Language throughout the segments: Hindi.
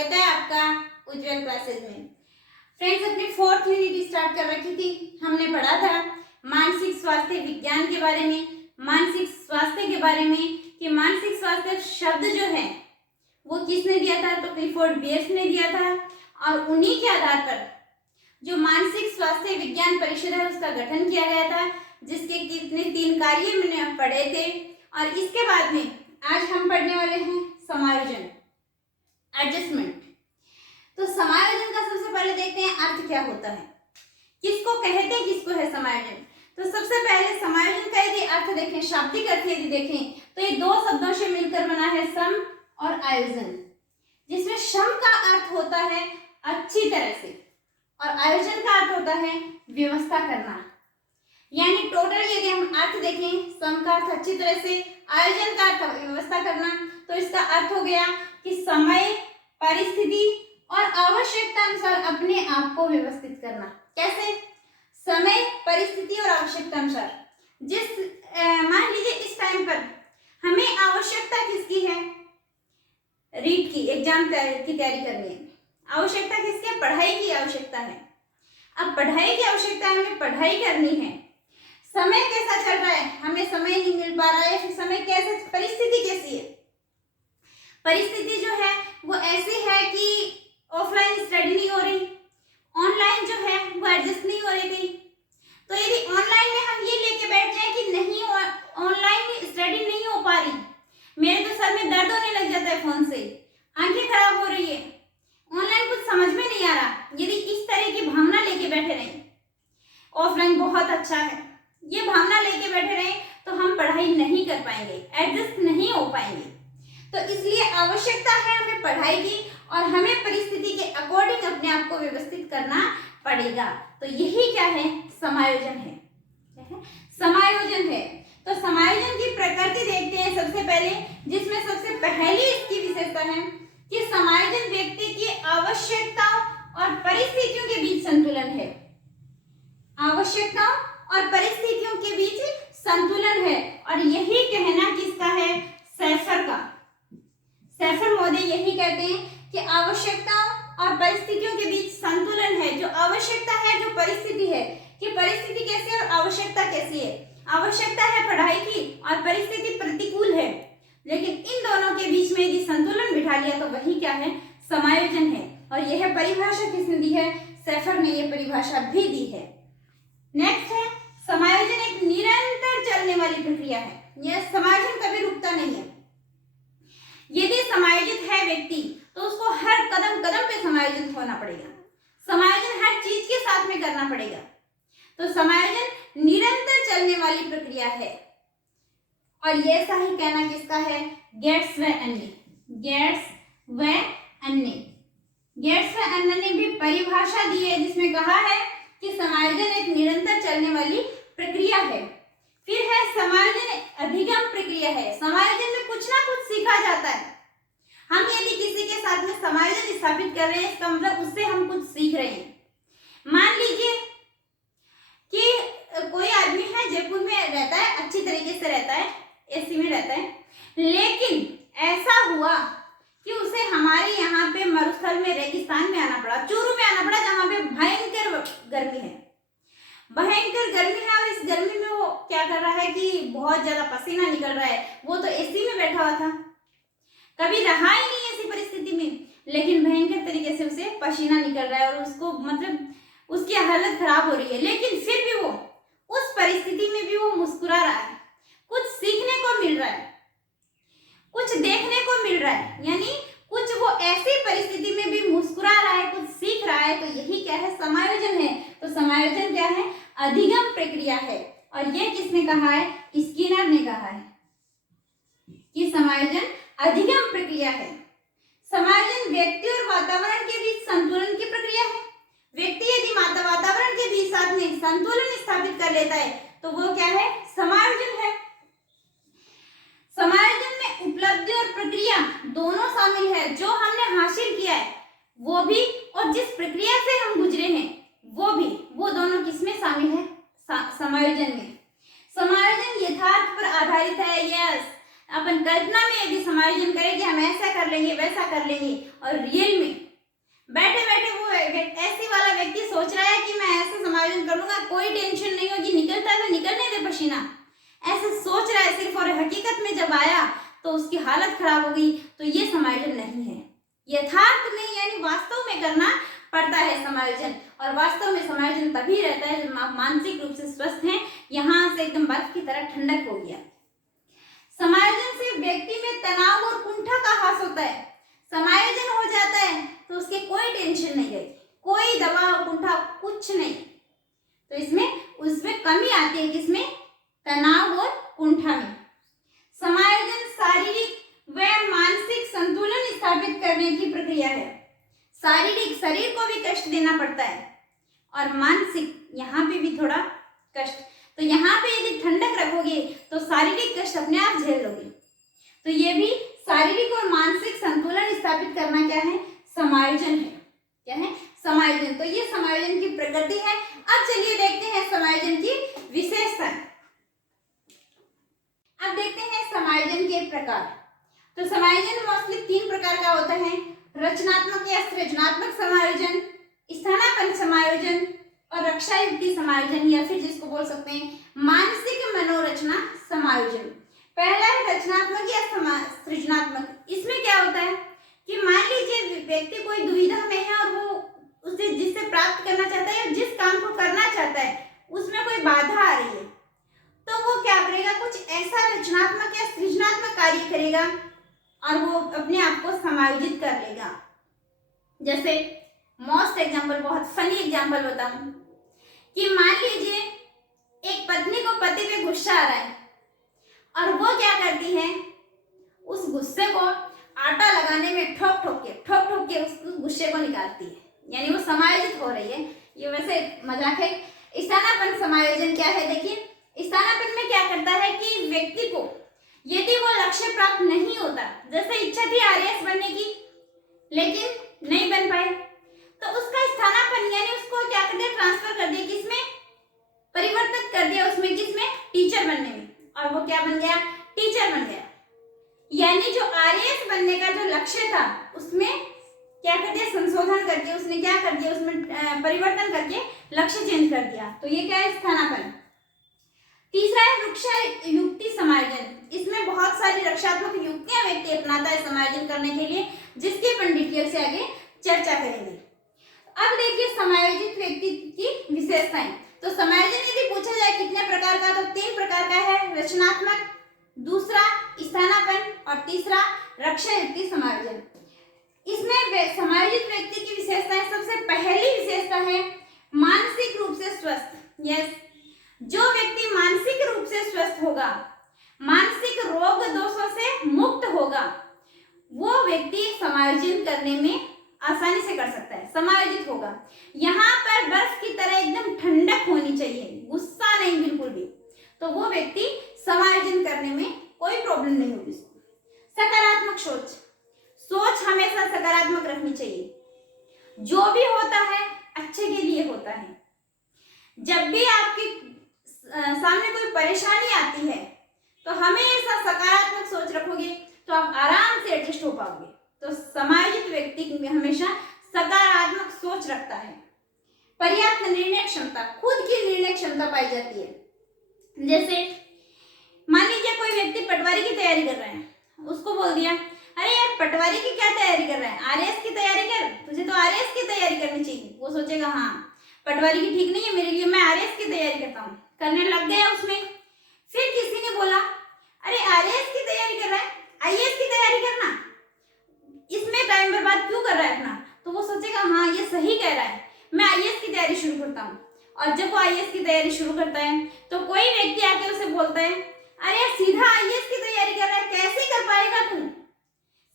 स्वागत है आपका उज्जवल क्लासेस में। फ्रेंड्स, अपनी 4th यूनिट स्टार्ट कर रखी थी। हमने पढ़ा था मानसिक स्वास्थ्य विज्ञान के बारे में, मानसिक स्वास्थ्य के बारे में कि मानसिक स्वास्थ्य शब्द जो है वो किसने दिया था, तो क्लिफोर्ड बियर्स ने दिया था। और उन्हीं के आधार पर जो मानसिक स्वास्थ्य विज्ञान परिषद है उसका गठन किया गया था, जिसके कितने 3 कार्य मैंने पढ़े थे। और इसके बाद में आज हम पढ़ने वाले हैं समायोजन, एडजस्टमेंट। तो समायोजन का सबसे पहले देखते हैं अर्थ क्या होता है, किसको कहते हैं, किसको है समायोजन। तो सबसे पहले समायोजन का यदि अर्थ देखें, शाब्दिक अर्थ यदि देखें तो ये 2 शब्दों से मिलकर बना है, सम और आयोजन, जिसमें सम का अर्थ होता है अच्छी तरह से और आयोजन का अर्थ होता है व्यवस्था करना। यानी टोटल यदि हम अर्थ देखें, सम का अर्थ अच्छी तरह से, आयोजन का अर्थ व्यवस्था करना, तो इसका अर्थ हो गया कि समय, परिस्थिति और आवश्यकता अनुसार अपने आप को व्यवस्थित करना। कैसे? समय, परिस्थिति और आवश्यकता अनुसार। जिस मान लीजिए इस टाइम पर हमें आवश्यकता किसकी है, रीट की, एग्जाम की तैयारी करनी है। आवश्यकता किसकी है? पढ़ाई की आवश्यकता है। अब पढ़ाई की आवश्यकता है, हमें पढ़ाई करनी है। समय कैसा चल रहा है, हमें समय नहीं मिल पा रहा है, फिर समय कैसे, परिस्थिति कैसी है, परिस्थिति जो है वो ऐसी है कि ऑफलाइन स्टडी नहीं हो रही, ऑनलाइन जो है वो एडजस्ट नहीं हो रही थी। तो यदि ऑनलाइन में हम ये लेके बैठ जाए कि नहीं, ऑनलाइन स्टडी नहीं हो पा रही, मेरे तो सर में दर्द होने लग जाता है, फोन से आंखें खराब हो रही है, ऑनलाइन कुछ समझ में नहीं आ रहा, यदि इस तरह की भावना लेके बैठे रहे, ऑफलाइन बहुत अच्छा है, ये भावना लेके बैठे रहे, तो हम पढ़ाई नहीं कर पाएंगे, एडजस्ट नहीं हो पाएंगे। तो इसलिए आवश्यकता है हमें पढ़ाई की और हमें परिस्थिति के अकॉर्डिंग अपने आप को व्यवस्थित करना पड़ेगा। तो यही क्या है, समायोजन है। क्या है? समायोजन है। तो समायोजन की प्रकृति देखते हैं सबसे पहले, जिसमें सबसे पहली इसकी विशेषता है कि समायोजन व्यक्ति की आवश्यकताओं और परिस्थितियों के बीच संतुलन है। आवश्यकताओं और परिस्थितियों के बीच संतुलन है। और यही कहना किसका है, सैफर का। सैफर महोदय यही कहते हैं कि आवश्यकताओं और परिस्थितियों के बीच संतुलन है। जो आवश्यकता है, जो परिस्थिति है, कि परिस्थिति कैसी है और आवश्यकता कैसी है। आवश्यकता है पढ़ाई की और परिस्थिति प्रतिकूल है, लेकिन इन दोनों के बीच में यदि संतुलन बिठा लिया तो वही क्या है, समायोजन है। और यह परिभाषा किसने दी है, सैफर ने यह परिभाषा भी दी है। नेक्स्ट है, समायोजन एक निरंतर चलने वाली प्रक्रिया है। यह समायोजन कभी रुकता नहीं है। यदि समायोजित है व्यक्ति तो उसको हर कदम कदम पे समायोजित होना पड़ेगा, समायोजन हर चीज के साथ में करना पड़ेगा। तो समायोजन निरंतर चलने वाली प्रक्रिया है। और ये सही कहना किसका है, गेट्स व अन्य। गेट्स व अन्य, गेट्स व अन्य ने भी परिभाषा दी है, जिसमें कहा है कि समायोजन एक निरंतर चलने वाली प्रक्रिया है। फिर है समायोजन अधिगम प्रक्रिया है। समायोजन में कुछ ना कुछ सीखा जाता है। हम यदि किसी के साथ में समायोजन स्थापित कर रहे हैं, इसका मतलब उससे हम कुछ सीख रहे हैं। मान लीजिए कि कोई आदमी है, जयपुर में रहता है, अच्छी तरीके से रहता है, एसी में रहता है, लेकिन ऐसा हुआ कि उसे हमारे यहाँ पे मरुस्थल में, रेगिस्तान में आना पड़ा, चूरू में आना पड़ा, जहाँ पे भयंकर गर्मी है, भयंकर गर्मी है। और इस गर्मी में वो क्या कर रहा है कि बहुत ज्यादा पसीना निकल रहा है। वो तो एसी में बैठा हुआ था, कभी रहा ही नहीं ऐसी परिस्थिति में, लेकिन भयंकर तरीके से उसे पसीना निकल रहा है और उसको मतलब उसकी हालत खराब हो रही है, लेकिन फिर भी वो उस परिस्थिति में भी वो मुस्कुरा रहा है। कुछ सीखने को मिल रहा है, कुछ देखने को मिल रहा है, यानी कुछ वो ऐसी परिस्थिति में भी मुस्कुरा रहा है, कुछ सीख रहा है। तो यही क्या है, समायोजन है। तो समायोजन क्या है, अधिगम प्रक्रिया है। और ये किसने कहा है, स्किनर ने कहा है कि समायोजन अधिगम प्रक्रिया है। समायोजन व्यक्ति और वातावरण के बीच संतुलन की प्रक्रिया है। व्यक्ति यदि वातावरण के बीच साथ में संतुलन स्थापित कर लेता है तो वो क्या है, समायोजन है। समायोजन में उपलब्धि और प्रक्रिया दोनों शामिल है। जो हमने हासिल किया है वो भी, और जिस प्रक्रिया से हम गुजरे हैं वो भी, वो दोनों किसमें शामिल है, समायोजन में। समायोजन यथार्थ पर आधारित है। यस, अपन कल्पना में यदि समायोजन करें कि हम ऐसा कर लेंगे, लेंगे, वैसा कर लेंगे, और रियल में बैठे बैठे वो ऐसे वाला व्यक्ति सोच रहा है कि मैं ऐसा समायोजन कर लूंगा, कोई टेंशन नहीं होगी, निकलता है तो निकलने दे पसीना, ऐसे सोच रहा है सिर्फ, और हकीकत में जब आया तो उसकी हालत खराब हो गई। तो ये समायोजन नहीं है, यथार्थ नहीं, यानी वास्तव में करना पड़ता है समायोजन। और वास्तव में समायोजन तभी रहता है जब आप मानसिक रूप से स्वस्थ हैं, यहाँ से एकदम बर्फ की तरह ठंडक हो गया। समायोजन से व्यक्ति में तनाव और कुंठा का ह्रास होता है। समायोजन हो जाता है तो उसके कोई टेंशन नहीं रहती, कोई दबाव कुंठा कुछ नहीं, तो उसमें कमी आती है, किसमें? तनाव और कुंठा में। समायोजन शारीरिक व मानसिक संतुलन स्थापित करने की प्रक्रिया है। शारीरिक, शरीर को भी कष्ट देना पड़ता है, और मानसिक, यहाँ पे भी थोड़ा कष्ट। तो यहाँ पे यदि ठंडक रखोगे तो शारीरिक कष्ट अपने आप झेल लोगे। तो ये भी शारीरिक और मानसिक संतुलन स्थापित करना क्या है? समायोजन है। क्या है? समायोजन। तो ये समायोजन की प्रकृति है। अब चलिए देखते हैं समायोजन की विशेषताएं। अब देखते हैं समायोजन के प्रकार। तो समायोजन मोस्टली 3 प्रकार का होता है: रचनात्मक या सृजनात्मक समायोजन, स्थानापन्न समायोजन और रक्षा युक्ति समायोजन, या फिर जिसको बोल सकते हैं मानसिक मनोरचना समायोजन। पहला है रचनात्मक या सृजनात्मक। इसमें क्या होता है कि मान लीजिए व्यक्ति कोई दुविधा में है और वो उसे जिससे प्राप्त करना चाहता है या जिस काम को करना चाहता है उसमें कोई बाधा आ रही है, तो वो क्या करेगा? कुछ ऐसा रचनात्मक या सृजनात्मक कार्य करेगा और वो अपने आप को समायोजित कर लेगा। जैसे मोस्ट एग्जाम्पल, बहुत फनी एग्जाम्पल बताऊं कि मान लीजिए एक पत्नी को पति पे गुस्सा आ रहा है और वो क्या करती है, उस गुस्से को आटा लगाने में ठोक ठोक के उस गुस्से को निकालती है, यानी वो समायोजित हो रही है। ये वैसे मजाक है। स्थानापन्न समायोजन क्या है? देखिए, स्थानापन्न में क्या करता है कि व्यक्ति को यदि वो लक्ष्य प्राप्त नहीं होता, जैसे इच्छा थी आईएएस बनने की लेकिन नहीं बन पाए, तो उसका स्थानापन्न यानी उसको क्या कर दिया? ट्रांसफर कर दिया, किसमें? परिवर्तित कर दिया उसमें, किसमें? टीचर बनने में, और वो क्या बन गया? टीचर बन गया। यानी जो आईएएस बनने का जो लक्ष्य था उसमें क्या कर दिया? संशोधन करके उसने क्या कर दिया? उसमें परिवर्तन करके लक्ष्य चेंज कर दिया। तो ये क्या है? स्थानापन्न। तीसरा है रक्षा युक्ति समायोजन। इसमें बहुत सारी रक्षात्मक युक्तियां व्यक्ति अपनाता है समायोजन करने के लिए, जिसके अपन डिटेल से आगे चर्चा करेंगे। अब देखिए समायोजित व्यक्ति की विशेषताएं। तो समायोजन यदि पूछा जाए कितने प्रकार का, तो 3 प्रकार का है: रचनात्मक, दूसरा स्थानापन्न और तीसरा रक्षा युक्ति समायोजन। इसमें समायोजित व्यक्ति की विशेषताएं, सबसे पहली विशेषता है मानसिक रूप से स्वस्थ। यस, जो व्यक्ति मानसिक रूप से स्वस्थ होगा, मानसिक रोग दोषों से मुक्त होगा, वो व्यक्ति समायोजन करने में आसानी से कर सकता है, समायोजित होगा। यहाँ पर बर्फ की तरह एकदम ठंडक होनी चाहिए, गुस्सा नहीं बिल्कुल भी, तो वो व्यक्ति समायोजन करने में कोई प्रॉब्लम नहीं होगी। सकारात्मक सोच हमेशा सकारात्मक रखनी चाहिए। जो भी होता है अच्छे के लिए होता है। जब भी आपके सामने कोई परेशानी आती है तो हमेशा सकारात्मक सोच रखोगे तो आप आराम से एडजस्ट हो पाओगे। तो समायोजित व्यक्ति हमेशा सकारात्मक सोच रखता है। पर्याप्त निर्णय क्षमता, खुद की निर्णय क्षमता पाई जाती है। जैसे मान लीजिए कोई व्यक्ति पटवारी की तैयारी कर रहा है, उसको बोल दिया अरे यार पटवारी की क्या तैयारी कर रहा है, आरएएस की तैयारी कर, तुझे तो आरएएस की तैयारी करनी चाहिए। वो सोचेगा हाँ पटवारी की ठीक नहीं है मेरे लिए, मैं आरएएस की तैयारी करता हूँ, करने लग गया उसमें। फिर किसी ने बोला अरे आरएएस की तैयारी कर रहा है, आईएएस की तैयारी करना, इसमें टाइम बर्बाद क्यों कर रहा है अपना। तो वो सोचेगा हाँ ये सही कह रहा है, मैं आईएएस की तैयारी शुरू करता हूँ। और जब वो आईएएस की तैयारी शुरू करता है तो कोई व्यक्ति आके उसे बोलता है अरे सीधा आईएएस की तैयारी कर रहा है, कैसे कर पाएगा तू,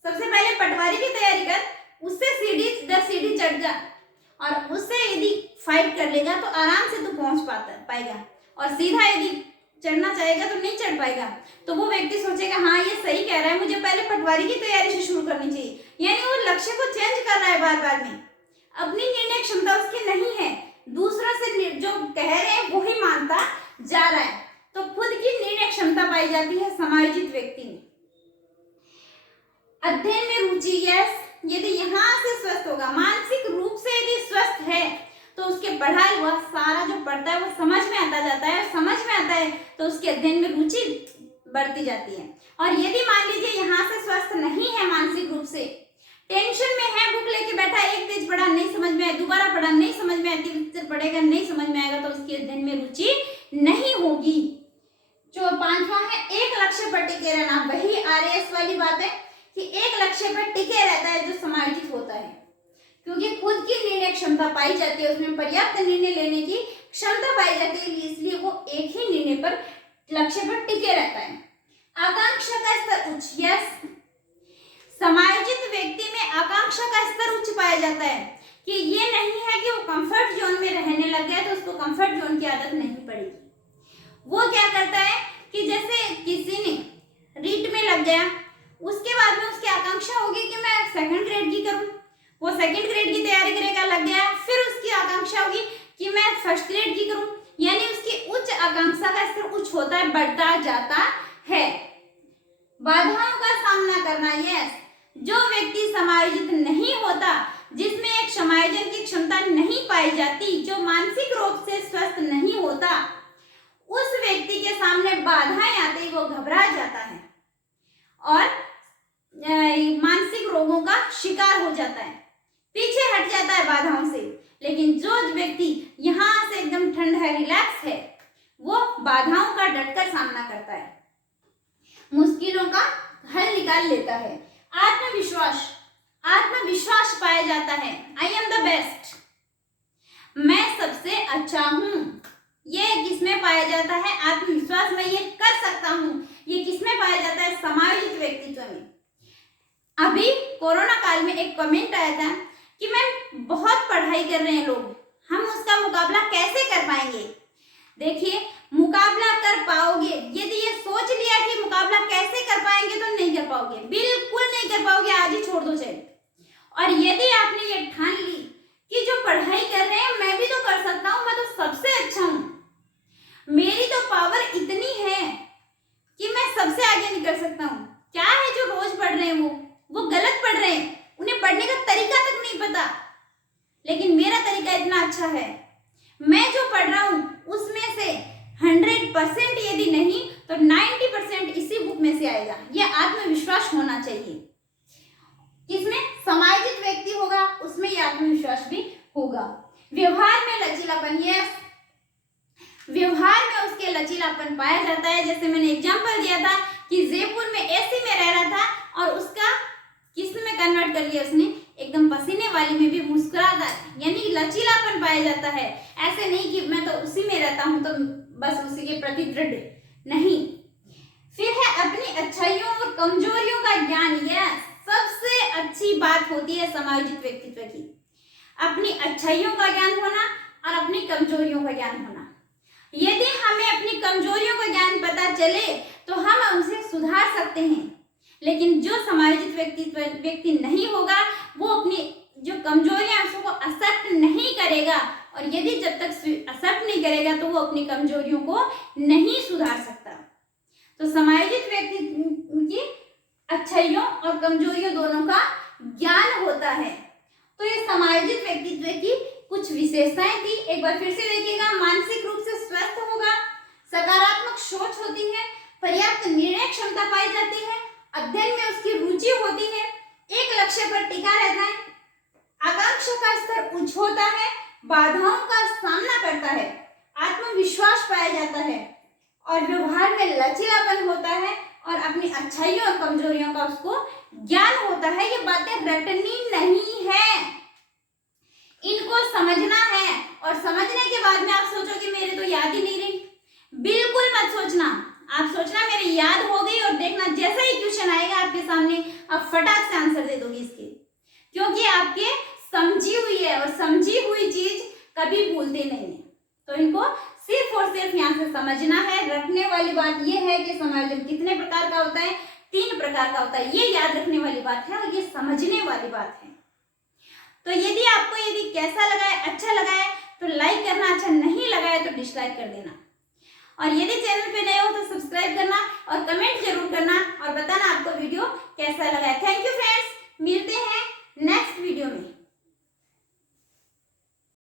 सबसे पहले पटवारी की तैयारी कर, उससे सीढ़ी 10 सीढ़ी चढ़ जा और उससे यदि फाइट कर लेगा तो आराम से तू पहुंच पाएगा, और सीधा यदि चढ़ना चाहेगा तो नहीं चढ़ पाएगा। तो वो व्यक्ति सोचेगा हाँ ये सही कह रहा है, मुझे पहले पटवारी की तैयारी से शुरू करनी चाहिए। यानी वो लक्ष्य को चेंज कर रहा है बार बार में, अपनी निर्णय क्षमता उसकी नहीं है, दूसरों से जो कह रहे हैं वो ही मानता जा रहा है। तो खुद की निर्णय क्षमता पाई जाती है समायोजित व्यक्ति में। अध्ययन में रुचि, यस, यदि यहाँ से स्वस्थ होगा, मानसिक रूप से यदि स्वस्थ है तो उसके पढ़ा हुआ सारा जो पढ़ता है वो समझ में आता जाता है, और समझ में आता है तो उसके अध्ययन में रुचि बढ़ती जाती है। और यदि मान लीजिए यहाँ से स्वस्थ नहीं है, मानसिक रूप से टेंशन में है, बुक लेके बैठा, एक पेज पढ़ा नहीं समझ में आया, दोबारा पढ़ा नहीं समझ में आया, तीसरा पढ़ेगा नहीं समझ में आएगा, तो उसके अध्ययन में रुचि नहीं होगी। जो पांचवा है, एक लक्ष्य पर टिके रहना, वही आरएस वाली बात है कि एक लक्ष्य पर टिके रहता है जो समायोजित होता है, क्योंकि खुद की निर्णय क्षमता पाई जाती है, उसमें पर्याप्त निर्णय लेने की क्षमता पाई जाती है, इसलिए वो एक ही निर्णय पर, लक्ष्य पर टिके रहता है। आकांक्षा का स्तर उच्च, यस, समायोजित व्यक्ति में आकांक्षा का स्तर उच्च पाया जाता है, कि ये नहीं है कि वो कंफर्ट जोन में रहने लग गया तो उसको कंफर्ट जोन की आदत नहीं पड़ेगी। वो क्या करता है कि जैसे किसी ने रीट में लग गया, उसके बाद में उसकी आकांक्षा होगी कि मैं सेकंड ग्रेड की करूं, वो सेकंड ग्रेड की तैयारी करेगा, लग गया, फिर उसकी आकांक्षा होगी कि मैं फर्स्ट ग्रेड की करूं, यानी उसकी उच्च आकांक्षा का स्तर उच्च होता है, बढ़ता जाता है। बाधाओं का सामना करना, यस, जो व्यक्ति समायोजित नहीं होता, जिसमें एक समायोजन की क्षमता नहीं पाई जाती, जो मानसिक रूप से स्वस्थ नहीं होता, उस व्यक्ति के सामने बाधाएं आते ही वो घबरा जाता है और मानसिक रोगों का शिकार हो जाता है, पीछे हट जाता है बाधाओं से। लेकिन जो व्यक्ति यहाँ से एकदम ठंडा है, रिलैक्स है, वो बाधाओं का डटकर सामना करता है, मुश्किलों का हल निकाल लेता है। आत्मविश्वास, आत्मविश्वास पाया जाता है, आई एम द बेस्ट, मैं सबसे अच्छा हूं, ये किसमें पाया जाता है? आत्मविश्वास, मैं ये कर सकता हूं, ये किसमें पाया जाता है? समायोजित व्यक्तित्व में। अभी कोरोना काल में एक कमेंट आया था कि मैम बहुत पढ़ाई कर रहे हैं लोग, हम उसका मुकाबला कैसे कर पाएंगे? देखिए, मुकाबला कर पाओगे, यदि ये सोच लिया कि मुकाबला कैसे कर पाएंगे तो नहीं कर पाओगे, बिल्कुल नहीं कर पाओगे, आज ही छोड़ दो चाहे। और यदि आपने ये ठान ली कि जो पढ़ाई कर रहे हैं मैं भी तो कर सकता हूं, मैं तो सबसे अच्छा हूं, मेरी तो पावर इतनी है कि मैं सबसे आगे निकल सकता हूं। क्या है जो रोज पढ़ रहे हैं वो गलत पढ़ रहे हैं, उन्हें पढ़ने का तरीका तक नहीं पता, लेकिन मेरा तरीका इतना अच्छा है, मैं जो पढ़ रहा हूं उसमें से 100% यदि नहीं तो 90% इसी बुक में से आएगा। यह आत्मविश्वास होना चाहिए, इसमें समायोजित व्यक्ति होगा उसमें यह आत्मविश्वास भी होगा। व्यवहार में लचीलापन, यस, व्यवहार में उसके लचीलापन पाया जाता है। जैसे मैंने एग्जांपल दिया था कि जयपुर में एसी में रह रहा था और उसका किस में कन्वर्ट कर लिया उसने, एकदम पसीने वाली में भी मुस्कुराता है, यानी लचीलापन पाया जाता है। ऐसे नहीं कि मैं तो उसी में रहता हूं तो बस उसी के प्रति दृढ़ नहीं। फिर है अपनी अच्छाइयों और कमजोरियों का ज्ञान, यस, सबसे अच्छी बात होती है समायोजित व्यक्तित्व की, अपनी अच्छाइयों का ज्ञान होना और अपनी कमजोरियों का ज्ञान होना। यदि हमें अपनी कमजोरियों का ज्ञान पता चले तो हम उनसे सुधार सकते हैं, लेकिन जो समायोजित व्यक्ति नहीं होगा वो अपनी जो कमजोरियां उसको एक्सेप्ट नहीं करेगा, और यदि जब तक एक्सेप्ट नहीं करेगा तो वो अपनी कमजोरियों को नहीं सुधार सकता। तो समायोजित व्यक्ति की अच्छाइयों और कमजोरियों दोनों का ज्ञान होता है। तो ये समायोजित व्यक्तित्व की कुछ विशेषताएं थी। एक बार फिर से देखिएगा, मानसिक रूप से स्वस्थ होगा, सकारात्मक सोच होती है, पर्याप्त निर्णय क्षमता पाई जाती है, अध्ययन में उसकी रुचि होती है, एक लक्ष्य पर टिका रहता है, आकांक्षा का स्तर उच्च होता है, बाधाओं का सामना करता है, आत्मविश्वास पाया जाता है और व्यवहार में लचीलापन होता है और अपनी अच्छाइयों और कमजोरियों का उसको ज्ञान होता है। ये बातें रटनी नहीं है, इनको समझना है, और समझने के बाद में आप सोचो कि मेरे तो याद ही नहीं रही, बिल्कुल मत सोचना। आप सोचना मेरी याद हो गई और देखना जैसा ही क्वेश्चन आएगा आपके सामने आप फटाक से आंसर दे दोगे इसके, क्योंकि आपके समझी हुई है और समझी हुई चीज कभी भूलते नहीं है। तो इनको सिर्फ और सिर्फ यहाँ से समझना है। रखने वाली बात यह है कि समायोजन कितने प्रकार का होता है? 3 प्रकार का होता है, ये याद रखने वाली बात है और ये समझने वाली बात है। तो यदि आपको कैसा लगा है, अच्छा लगा है तो लाइक करना, अच्छा नहीं लगा है तो डिसलाइक कर देना। और यदि चैनल पे नए हो तो सब्सक्राइब करना और कमेंट जरूर करना और बताना आपको वीडियो कैसा लगा है। थैंक यू फ्रेंड्स, मिलते हैं